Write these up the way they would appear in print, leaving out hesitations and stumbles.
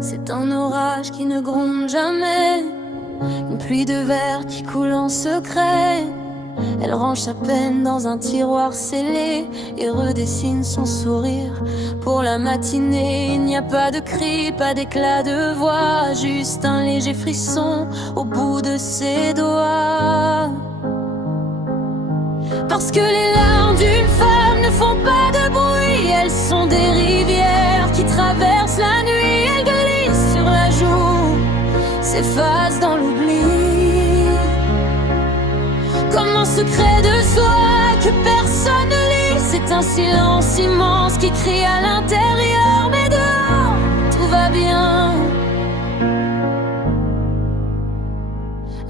C'est un orage qui ne gronde jamais, une pluie de verre qui coule en secret. Elle range sa peine dans un tiroir scellé et redessine son sourire. Pour la matinée, il n'y a pas de cri, pas d'éclat de voix, juste un léger frisson au bout de ses doigts. Parce que les larmes d'une femme ne font pas de bruit, elles sont des rivières qui traversent la nuit. Elles glissent sur la joue, s'effacent dans l'oubli, comme un secret de soi que personne ne lit. C'est un silence immense qui crie à l'intérieur, mais dehors, tout va bien.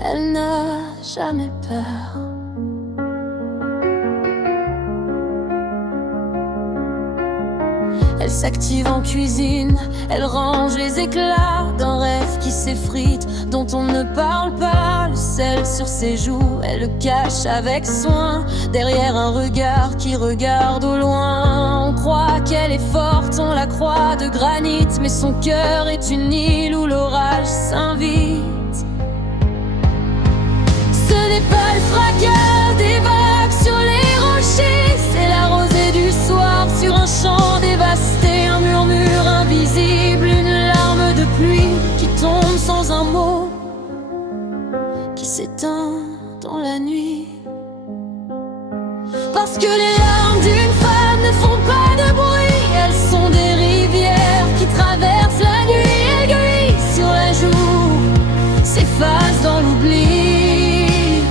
Elle n'a jamais peur. Elle s'active en cuisine, elle range les éclats d'un rêve qui s'effrite, dont on ne parle pas. Le sel sur ses joues, elle le cache avec soin, derrière un regard qui regarde au loin. On croit qu'elle est forte, on la croit de granit, mais son cœur est une île où l'orage s'invite. Ce n'est pas le fracas des vagues sur les rochers, c'est la rosée du soir sur un champ dévasté, un murmure invisible, une larme de pluie qui tombe sans un mot, qui s'éteint dans la nuit. Parce que les larmes d'une femme ne font pas de bruit, elles sont des rivières qui traversent la nuit. Elles glissent sur la joue, s'effacent dans l'oubli,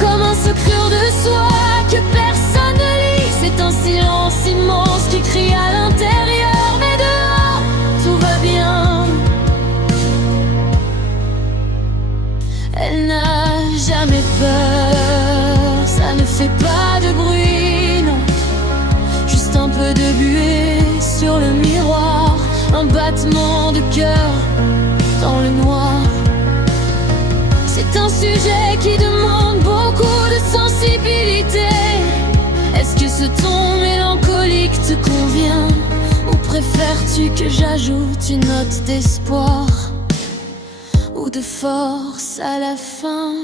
comme un secret de soi que personne ne lit. C'est un silence immense qui crie à l'intérieur, mais dehors, tout va bien. Elle n'a jamais peur, ça ne fait pas de bruit, non. Juste un peu de buée sur le miroir, un battement de cœur dans le noir. C'est un sujet qui demande beaucoup de sensibilité. Est-ce que ce ton mélancolique te convient, ou préfères-tu que j'ajoute une note d'espoir ou de force à la fin?